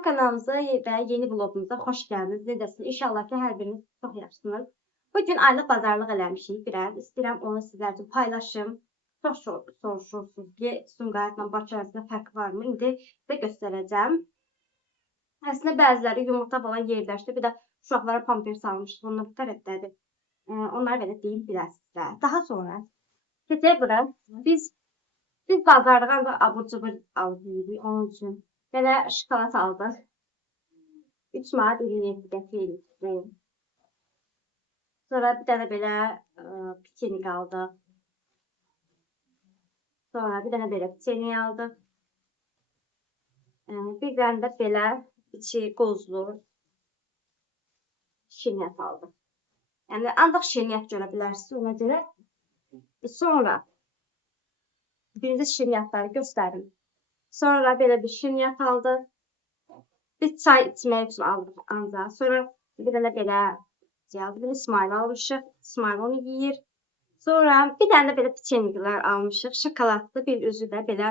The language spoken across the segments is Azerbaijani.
Salam kanalımıza və yeni vlogumuza xoş gəldiniz. Necəsiniz? İnşallah ki, hər biriniz çox yaxşısınız. Bugün aylıq bazarlıq eləmişik biraz. İstəyirəm onu sizlər üçün paylaşım. Çox soruşursunuz ki, Sumqayıtla Bakı arasında fərq varmı? İndi sizə göstərəcəm. Əslində bəziləri yumurta falan yerləşdi. Bir də uşaqlara pampers almışdı. Onlar bu tərəfdədir. Onları belə deyim biləsizlər. Daha sonra keçək bura. Biz bazarlığa abur-cubur alırıq onun üçün. Belə şokolad aldıq. 3 manat 27 qəpik. Sonra bir dənə belə pişenik aldıq. Sonra bir dənə belə pişenik aldıq. Bir dənə də belə içi qozlu şirniyyat aldıq. Yəni ancaq şirniyyat görə bilərsiniz ona görə. Sonra birinci şirniyyatları göstərim. Sonra belə bir şirniyyat aldıq. Bir çay içmək üçün aldıq ancaq. Sonra bir dənə belə bir İsmail almışıq. İsmail onu yeyir. Sonra bir dənə də belə pişeniklər almışıq. Şokoladlı bir özü də belə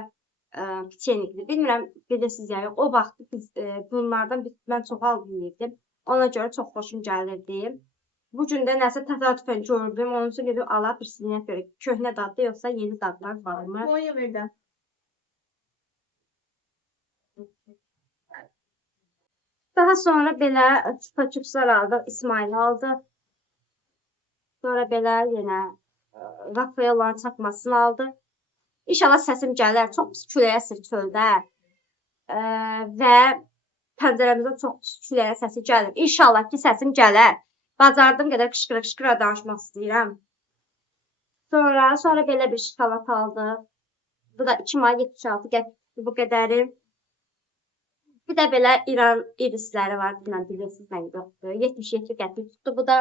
pişenikli. Bilmirəm bilirsiniz ya yox. O vaxt biz bunlardan mən çox alıb yeyirdim. Ona görə çox xoşum gəlirdi. Bu gün də nəsə təsadüfən gördüm. Onun üçün gedib ala bilsinə görə köhnə dadlı yoxsa yeni dadlar varmı? Konya verdim. Daha sonra belə çupa-çupslar aldıq. İsmail aldıq. Sonra belə yenə Rafael'ların çakmasını aldıq. İnşallah səsim gələr. Çox pis külək əsir çöldə. Və pəncərəmizdən çox pis külək səsi gəlir. İnşallah ki, səsim gələr. Bacardığım qədər qışqıra-qışqıra danışmaq istəyirəm. Sonra belə bir şokolad aldıq. Bu da 2 may 76 qəpik bu qədəri. Bir də belə İran irisləri var. Bilməm bilirsiniz mən yoxdur. 77 qəpik tutdu bu da.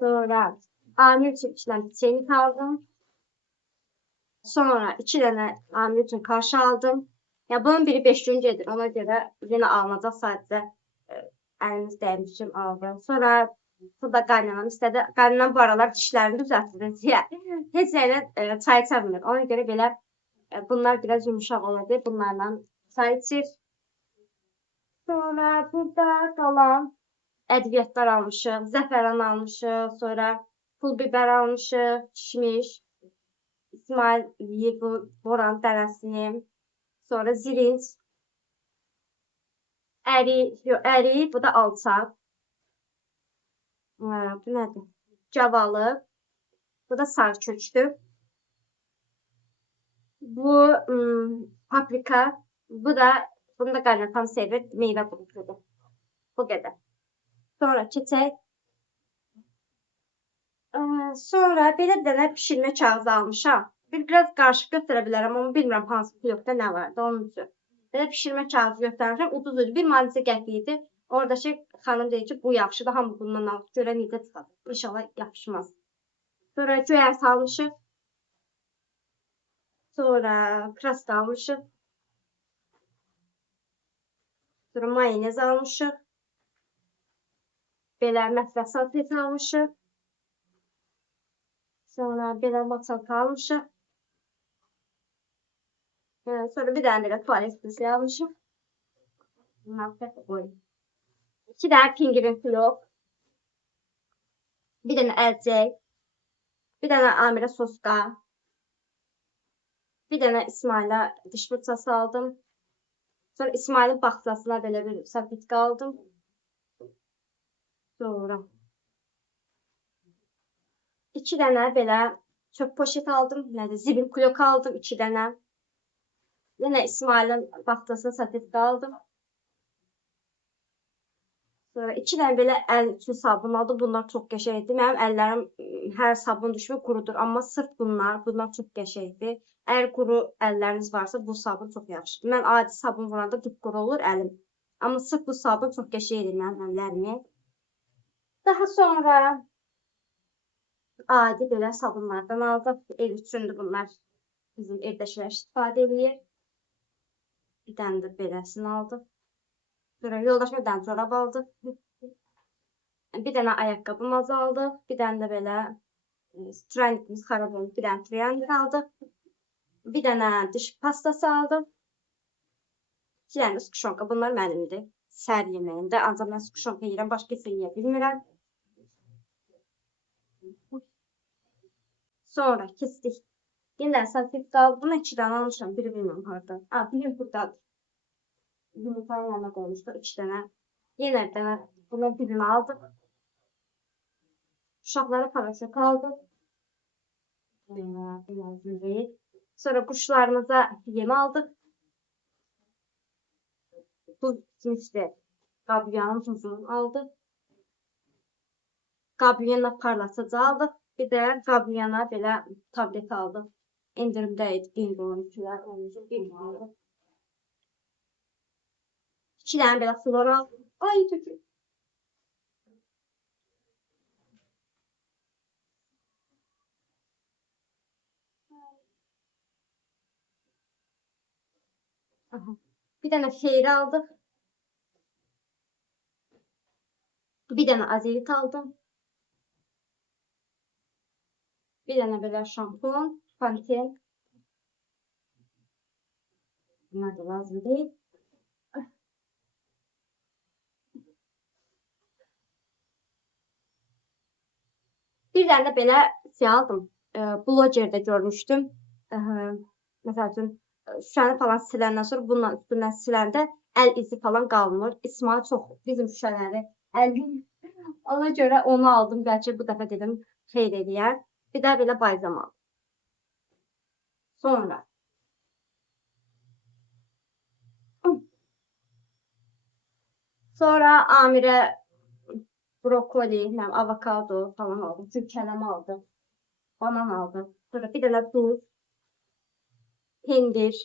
Sonra Amir üçün 2 dənə pişenik aldım. Sonra 2 dənə Amir üçün karşı aldım. Ya bunun biri 5 gün gedir. Ona görə yenə alınacaq sadəcə əlimiz dəymiş üçün aldım. Sonra bu da qaynanam istədi. Qaynanam bu aralar dişlərini düzəltdir. Heç nəyə çay içə bilmir. Ona görə belə bunlar biraz yumuşaq olacaq. Bunlarla çay içir. Sonra burada qalan ədviyyatlar almışıq. Zəfəran almışıq. Sonra pul biber almışıq. Kişmiş. İsmail yeyir bu boran dərəsini. Sonra zirinç. Ərik. Bu da alçaq. Bu nədir? Cavalı. Bu da sarı köçdür. Bu paprika. Bunu da qaynatan sevir. Meyvə qrupudur. Bu qədər. Sonra keçək. Sonra belə bir dənə pişirmə kağızı almışam. Biraz qarışıq göstərə bilərəm, amma bilmirəm hansı pilotda nə vardı onun üçün. Belə pişirmə kağızı göstərmişəm. Ucuz bir manatı qəpik idi. Oradakı xanım deyir ki, bu yaxşıdır. Hamı bundan alıb görə necə çıxacaq. İnşallah yapışmaz. Sonra göyərti almışıq. Sonra krasta almışıq. Sonra mayonez almışıq. Belə mətbəx salfeti almışıq. Sonra belə maçalka almışıq. Sonra bir dənə belə tualet pisi almışıq. 2 dənə pingirin flok. Bir dənə əlcək. Bir dənə Amirə soska. Bir dənə İsmail'ə diş fırçası aldım. Sonra İsmail'in baxçasına belə bir salfetka aldım. Sonra 2 dənə belə çöp poşet aldım. Zibil klok aldım 2 dənə. Yenə İsmail'in baxçasına salfetka aldım. Sonra 2 dənə belə əl üçün sabun aldım. Bunlar çox qəşəngdir. Mənim əllərim hər sabun düşmür qurudur. Amma sırf bunlar çox qəşəngdir. Əgər quru əlləriniz varsa bu sabun çox yaxşıdır. Mən adi sabun vuranda qıpquru olur əlim. Amma sırf bu sabun çox qəşəngdir mənim əllərimi. Daha sonra adi belə sabunlardan aldım. Ev üçündür bunlar. Bizim evdəkilər istifadə edir. Bir dənə də beləsini aldım. Sonra yoldaşıma bir dənə çorab aldıq. Bir dənə ayaqqabı mazı aldıq. Bir dənə də belə triangimiz xarab olmuş. Bir dənə triangl aldıq. Bir dənə diş pastası aldım. 2 dənə skuşonka. Bunlar mənimdir. Səhər yeməyində. Ancaq mən skuşonka yeyirəm. Başqa heç yeyə bilmirəm. Sonra keçdik. Yenə salfet qaldı. Bunu 2 dənə almışam. Biri bilmirəm harda. Biri buradadır. Yumurtanın yanına qoymuşduq 2 dənə. Yenə bir dənə bunun birini aldıq. Uşaqlara paraşok aldıq. Sonra quşlarımıza yem aldıq. Bu cinsdə qabiyanın tuzunu aldıq. Qabiyana parlatıcı aldıq. Bir də qabiyana belə tablet aldıq. İndirimdə idi. Bingo'nun ikilər. Onun üçün Bingo aldıq. 2 dənə belə flor aldıq. Ay tökül. Bir dənə xeyri aldıq. Bir dənə azerit aldım. Bir dənə belə şampun, Pantene. Bunlar da lazım deyil. Bir dənə də belə şey aldım. Blogerdə görmüşdüm. Məsəl üçün şüşəni falan siləndən sonra bununla üstündən siləndə əl izi falan qalmır. İsmail çox bizim şüşələri əl. Ona görə onu aldım. Bəlkə bu dəfə dedim xeyir eləyər. Bir də belə balzam aldım. Sonra Amirə brokoli, avokado falan aldım. Cürkələm aldım. Banan aldım. Sonra bir dənə duz, pendir.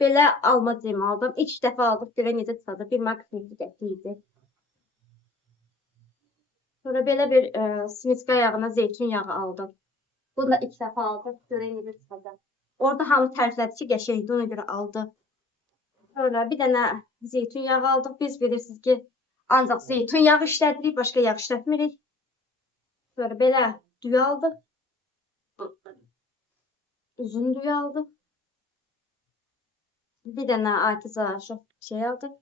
Belə alma cemi aldım. İlk dəfə aldıq. Görə necə çıxadı. Bir marketingi gətirdi. Sonra belə bir simiska yağına zeytun yağı aldım. Bunu da ilk dəfə aldım. Görə necə çıxadı. Orada hamı təriflədi ki, qəşəngdir. Ona görə aldım. Sonra bir dənə zeytun yağı aldıq. Biz bilirsiniz ki, ancaq zeytun yağı işlədirik, başqa yağ işlətmirik. Sonra belə düyü aldıq. Uzun düyü aldıq. Bir dənə artiza şey aldıq.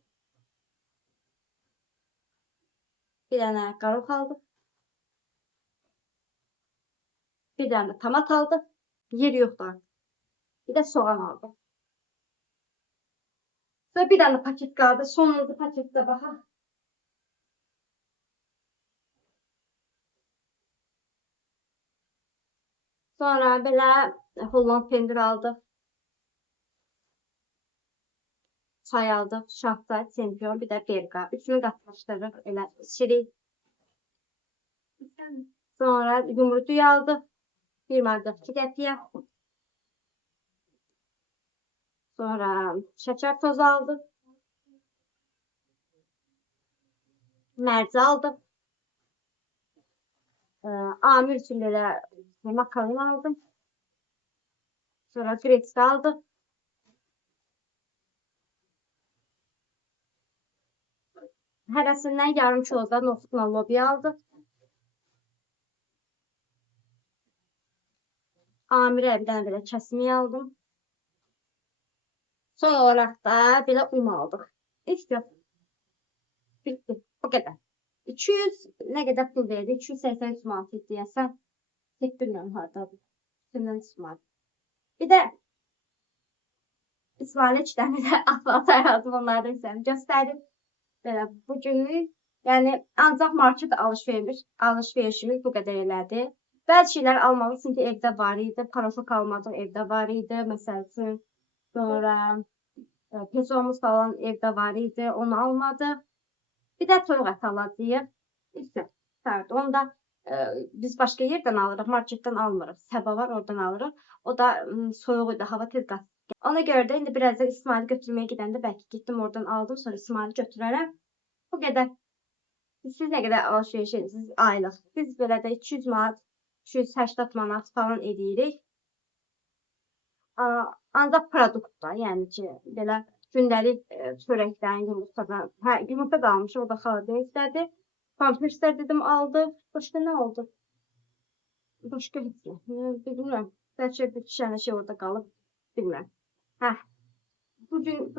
Bir dənə qarov aldıq. Bir dənə tomat aldıq. Yer yoxdur. Bir də soğan aldıq. Sonra bir dənə paket qaldı. Sonuncu paketdə baxaq. Sonra belə Holland pendir aldıq. Çay aldıq. Şahta, çempion, bir də berqa. Üçünü qatlaşdırırıq. Elə içirik. Sonra yumurta aldıq. Bir marqa 2 qəpiyə. Sonra şəkər tozu aldıq. Mərci aldıq. Amir üçün belə makaron aldım. Sonra greçka aldıq. Hərəsindən yarım kiloda noxudla lobiya aldıq. Amirə bir dənə belə kəsmiyə aldım. Son olaraq da belə un aldıq. İşte bitti. O qədər. 200 nə qədər pul verdi? 283 manat deyəsən. Tek bilmirəm hardadır. Üstündən İsmail. Bir də İsmail'e 2 dənə də asfalt ayarladım. Onları da sizə göstərdim. Belə bugünlük, yəni ancaq market alışverişimiz bu qədər elədi. Bəzi şeylər almalı çünki evdə var idi. Paraşok almadım, evdə var idi. Məsəl üçün, sonra pesomuz falan evdə var idi. Onu almadıq. Bir də toyuq əti alacağıq. İşte, onu da biz başqa yerdən alırıq, marketdən almırıq. Səba var, oradan alırıq. O da soyuq idi, hava tez qatdı. Ona görə də indi birazdan İsmail'i götürməyə gedəndə bəlkə getdim oradan aldım, sonra İsmail'i götürərəm. Bu qədər. Siz nə qədər alışveriş edirsiniz aylıq? Biz belə də 200 manat, 280 manat falan edirik. Ancaq produktda, yəni ki, belə gündəlik çörəkdən, yumurtadan, yumurta da almışım, o da xaladan istədi. Pamperslər dedim aldı. Başqa nə oldu? Başqa heç nə. Bilmirəm. Bəlkə bir dənə şey orada qalıb. Bilmirəm. Hə, bu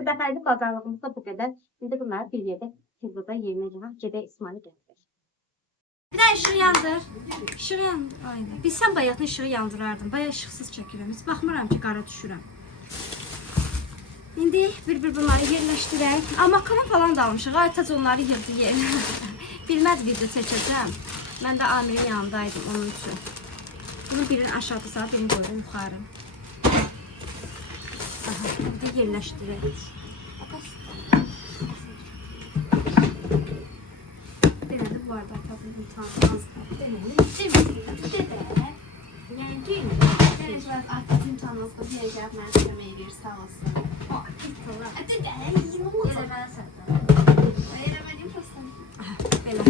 dəfəlik bazarlığımız da bu qədər. İndi bunları bir yerdə burada yerinə gedək İsmail'i gətirir. Bir də işığı yandır. İşığı yandır. Aynen. Bilsən bayaqda işığı yandırardım. Bayaq işıqsız çəkirəm. Heç baxmıram ki, qara düşürəm. İndi bir bunları yerləşdirək. Amma makaron falan da almışıq. Aytac onları yığdı yerə. Bilmədi video çəkəcəm. Mən də Amirin yanındaydım onun üçün. Bunun birini aşağıda sağ, birini qoyuram yuxarı. Aha, burada yerləşdirək. Deməli, bu arada Aytacın imtihanı azdır. Deməli, yəni deyil. Aytacın imtihanı azdır. Bir gəlib mənə kömək edir, sağ olsun. Belə.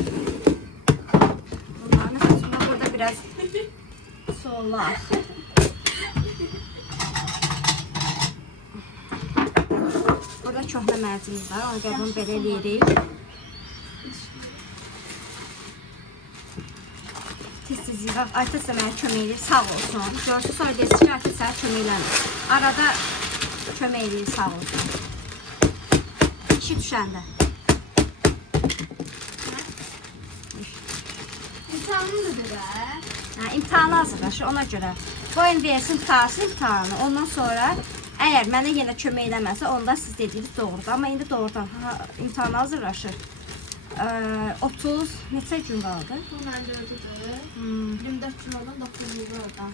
Bunların arasında burada biraz solaq. Burada köhnə mərcimiz var. Onu qəbul belə eləyirik. Tez-tez yığaq. Aytac da mənə kömək edir. Sağ olsun. Görürsün, sonra deyirsin ki, Aytac sənə kömək eləmir. Arada kömək edir. Sağ olsun. İşi düşəndə. İmtahanlıdır da. Hə, imtahanı hazırlaşır ona görə. Qoyun versin, qutarsın imtahanı. Ondan sonra əgər mənə yenə kömək eləməsə, onda siz dediyiniz doğrudur. Amma indi doğrudan imtahanı hazırlaşır. 30 neçə gün qaldı? Bu məndə ödüdür. 24 gün olan 9 gün orada.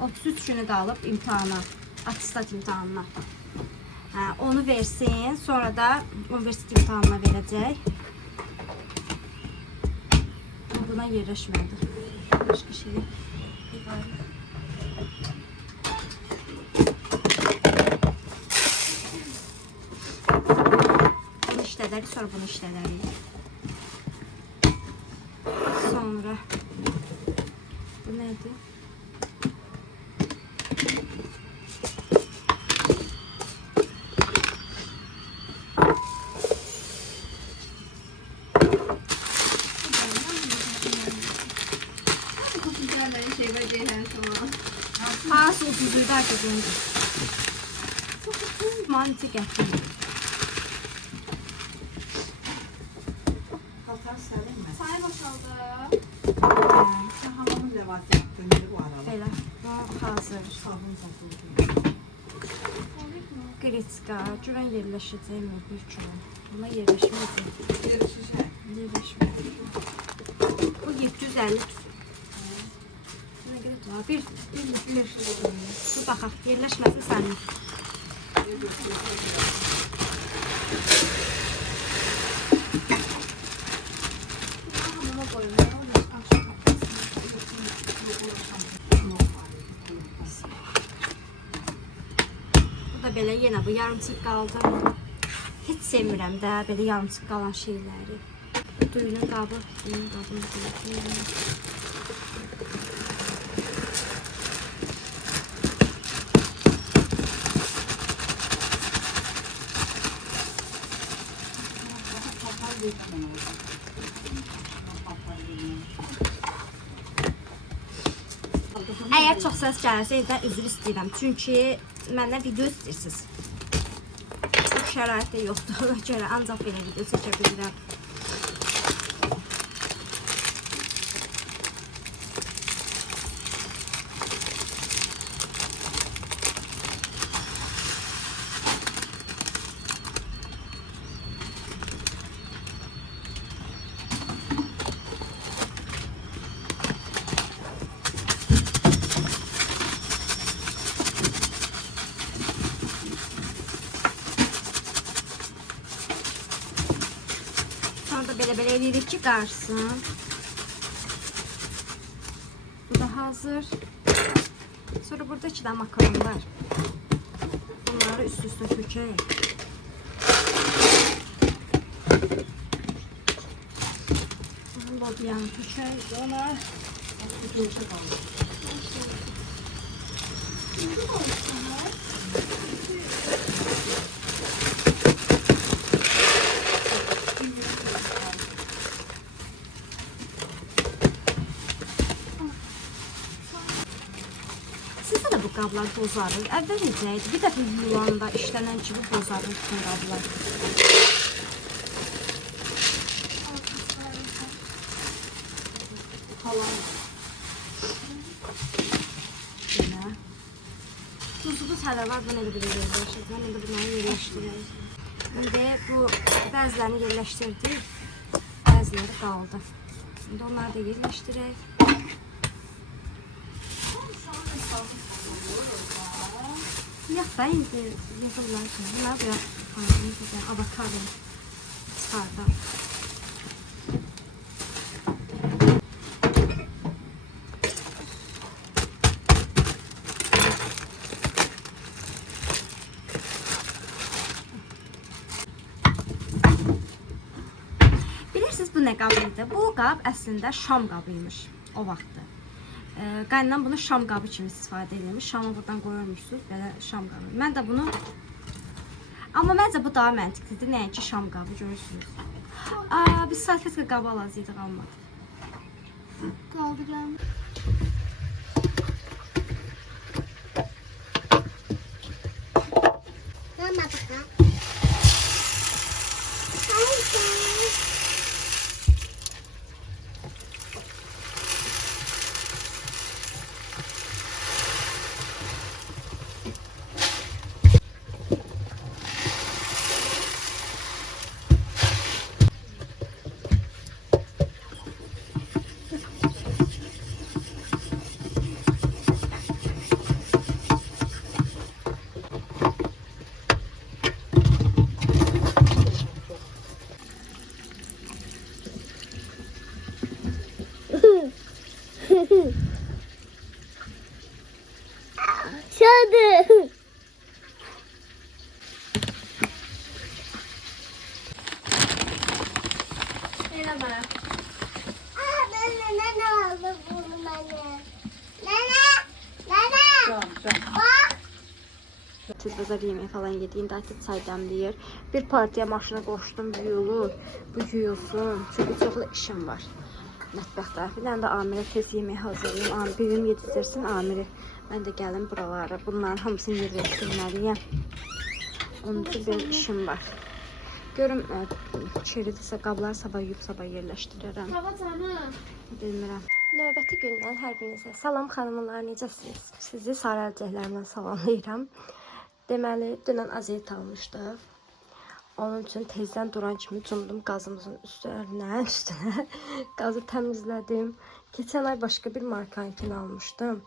33 günü qalıb imtahana, atestat imtahanına. Hə, onu versin, sonra da universitet imtahanına verəcək. Buna yerləşmədi. Başqa şey ibarət. Bunu işlədərik, sonra bunu işlədərik. Sonra bu nədir? Hansı o düzüydü artıq öndür. Maniti gətirir. Sayı boşaldı. Hamamın levazı yaptığını bu arada. Belə, bu hazır. Sabun satıldı. Qreçka, görən yerləşəcəkmi bir kilo. Buna yerləşməyəcək. Bir şişe. Yerləşməyəcək. Bu 750. Nə qədər var? Bir bu baxaq, yerləşməsin sənin. Hamama koyuyorum. Bu da belə yenə bu yarımçıq qaldı. Heç sevmirəm də belə yarımçıq qalan şeyləri. Düyünün qabı, düyünün qabını. Əgər çox səs gəlirsə, evdən üzr istəyirəm. Çünki məndən video istəyirsiniz. Bu şəraitdə yoxdur. Ona görə ancaq belə video çəkə bilirəm. Sonra da belə eləyirik ki, qarsın. Bu da hazır. Sonra burada 2 dənə makaron var. Bunları üst-üstə tökək. Lobyanı tökək. Ona sizdə də bu qab qablar bozarır. Əvvəl necə idi? Bir dəfə yuyulanda işlənən kimi bozarır bütün qablar. Falan. Belə. Tuzlu hələ var, bunu elə bir yerləşdirdim. Mən indi bunları yerləşdirəcəm. İndi bu bəzilərini yerləşdirdik, bəziləri qaldı. İndi onları da yerləşdirək. Yox da indi yığırlar ki, bunlar da avokado çıxardar. Bilirsiniz bu nə qabı idi? Bu qab əslində şam qabıymış o vaxtı. Qaynanam bunu şam qabı kimi istifadə edirmiş. Şamı buradan qoyurmuşsunuz, belə şam qabı. Mən də bunu... Amma məncə bu daha məntiqlidir, nəinki şam qabı görürsünüz. Biz salfetka qabı alacaqdıq, almadıq. Kaldı geldi. Şadı. Merhaba. Ne oldu bunu bana? Nene. Can, can. Tez-bazar yemək falan yediyin, daha ki çay dəmləyir. Bir partiya maşına qoşdum, yuyulur, bu yuyulsun. Çünki çoxlu işim var mətbəxdə. Bir dənə də Amirə tez yemək hazırlayayım. Birim yetişdirsin Amiri. Mən də gəlim buralara. Bunların hamısını yerləşdirməliyəm. Onun üçün bir işim var. Görüm, çeridirsə qablar sabah yuyub sabah yerləşdirərəm. Hava canım. Bilmirəm. Növbəti gündən hər birinizə salam xanımlar, necəsiniz? Sizi sarı əlcəklərimlə salamlayıram. Deməli, dünən azet almışdıq. Onun üçün tezdən duran kimi cumdum qazımızın üstünə. Qazı təmizlədim. Keçən ay başqa bir markankini almışdım.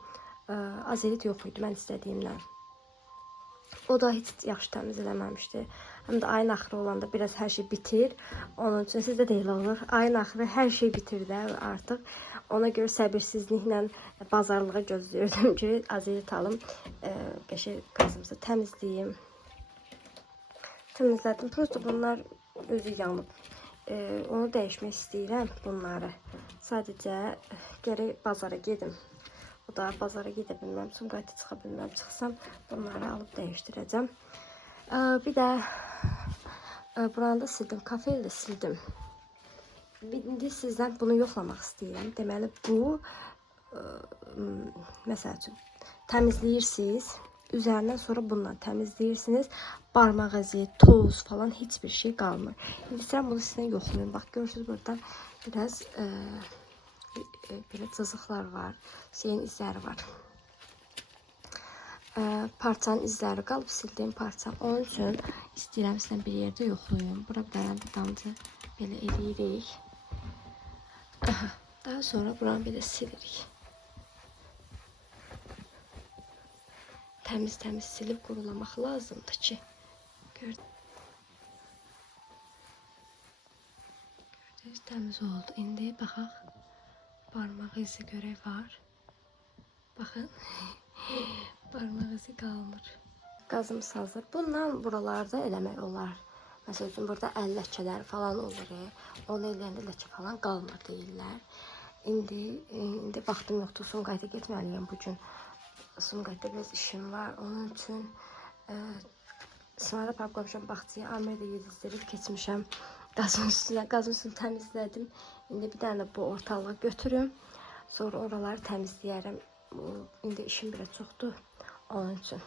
Azet yox idi mən istədiyimdən. O da heç yaxşı təmiz eləməmişdi. Həm də ayın axırı olanda biraz hər şey bitir. Onun üçün sizdə də elə olur. Ayın axırı hər şey bitir də artıq. Ona görə səbirsizliklə bazarlığa gözləyirdim ki, azet alım. Qəşəng qazımızı təmizləyim. Təmizlədim. Prosta bunlar özü yanıb. Onu dəyişmək istəyirəm bunları. Sadəcə gərək bazara gedim. O da bazara gedə bilməm, Sumqayıta çıxa bilməm. Çıxsam bunları alıb dəyişdirəcəm. Bir də buranı da sildim, kafeyi də sildim. İndi sizdən bunu yoxlamaq istəyirəm. Deməli bu məsəl üçün təmizləyirsiniz. Üzərindən sonra bununla təmizləyirsiniz. Barmaq izi, toz falan heç bir şey qalmır. İndi sən bunu sizdən yoxlayın. Bax görürsünüz burada biraz belə cızıqlar var. Şeyin izləri var. Parçanın izləri qalıb sildiyim parça. Onun üçün istəyirəm sizdən bir yerdə yoxlayın. Bura bir dənə bir damcı belə eləyirik. Daha sonra buranı belə silirik. Təmiz-təmiz silib qurulamaq lazımdır ki. Gördünüz, təmiz oldu. İndi baxaq. Barmaq izi görək var. Baxın. Barmaq izi qalmır. Qazımız hazır. Bundan buralarda eləmək olar. Məsəl üçün burada əl ləkələri falan olur. Onu eləyəndə ləkə falan qalmır deyirlər. İndi vaxtım yoxdur. Sumqayıta getməliyəm bugün. Sumqayıtda biraz işim var. Onun üçün İsmail'e aparıb qoymuşam bağçaya. Amiri də yedizdirib keçmişəm qazın üstünə. Qazın üstünü təmizlədim. İndi bir dənə bu ortalığa götürüm. Sonra oraları təmizləyərəm. İndi işim biraz çoxdur. Onun üçün.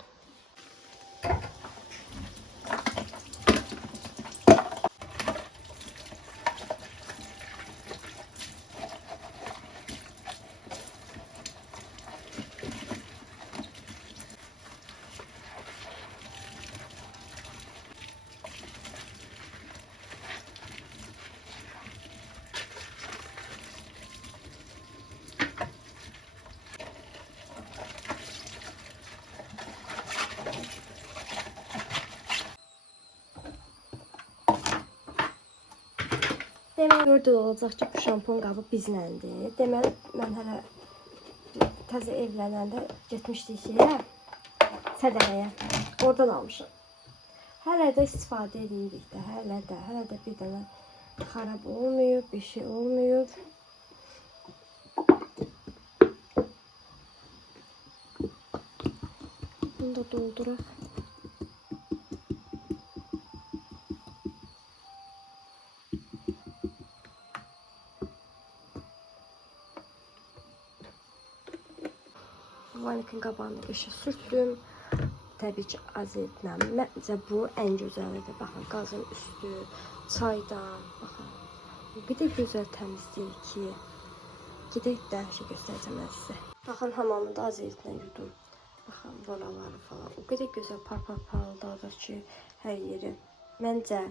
Deməli, gördük olacaq ki, bu şampun qabı bizləndir. Deməli, mən hələ təzə evlənəndə getmişdik şeyə, sədəqəyə. Oradan almışam. Hələ də istifadə edirik də, hələ də bir dənə xarab olmayıb, bir şey olmayıb. Bunu da dolduraq. Vanikin qabağını işə sürtdüm. Təbii ki, azetlə. Məncə bu ən gözəlidir. Baxın, qazın üstü, çaydan. Baxın, o qədər gözəl təmizləyir ki. Gedək də hər şey göstərəcəm mən sizə. Baxın, hamamı da azetlə yudum. Baxın, buraları falan. O qədər gözəl parıldadır ki, hər yeri. Məncə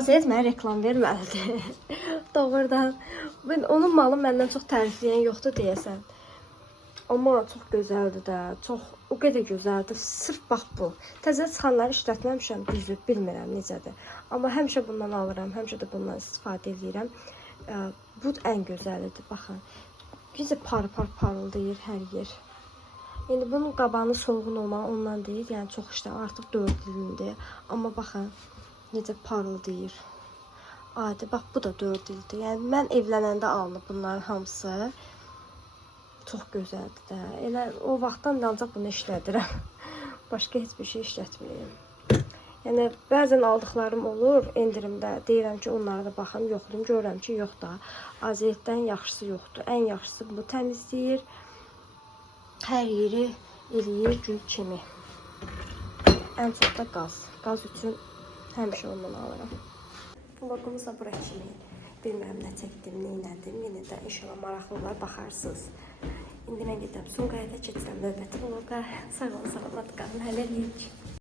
azet mənə reklam verməlidir. Doğrudan. Onun malı məndən çox tərifləyən yoxdur deyəsən. Amma çox gözəldir də, o qədər gözəldir. Sırf bax bu. Təzə çıxanları işlətməmişəm, düzü bilmirəm necədir. Amma həmişə bundan alıram, həmişə də bundan istifadə edirəm. Bu ən gözəlidir, baxın. Bizə parıldayır hər yer. İndi bunun qabağını solğun olmağı ondan deyil, yəni çox işte artıq 4 ilindir. Amma baxın, necə parıldayır. Adi, bax bu da 4 ildir. Yəni mən evlənəndə alınıb bunların hamısı. Çox gözəldir də. Elə o vaxtdan da ancaq bunu işlədirəm. Başqa heç bir şey işlətmirəm. Yəni bəzən aldıqlarım olur endirimdə. Deyirəm ki, onlara da baxım, yoxlayım, görürəm ki, yox da. Azetdən yaxşısı yoxdur. Ən yaxşısı bu təmizləyir. Hər yeri eləyir gül kimi. Ən çox da qaz. Qaz üçün həmişə ondan alıram. Vlogumuz da bura kimi. Bilmirəm nə çəkdim, nə elədim. Yenə də inşallah maraqlılar baxarsınız. İndi mən gedəm Sumqayıta keçirəm növbəti vloqa. Sağ olun, salamat qalın. Hələlik.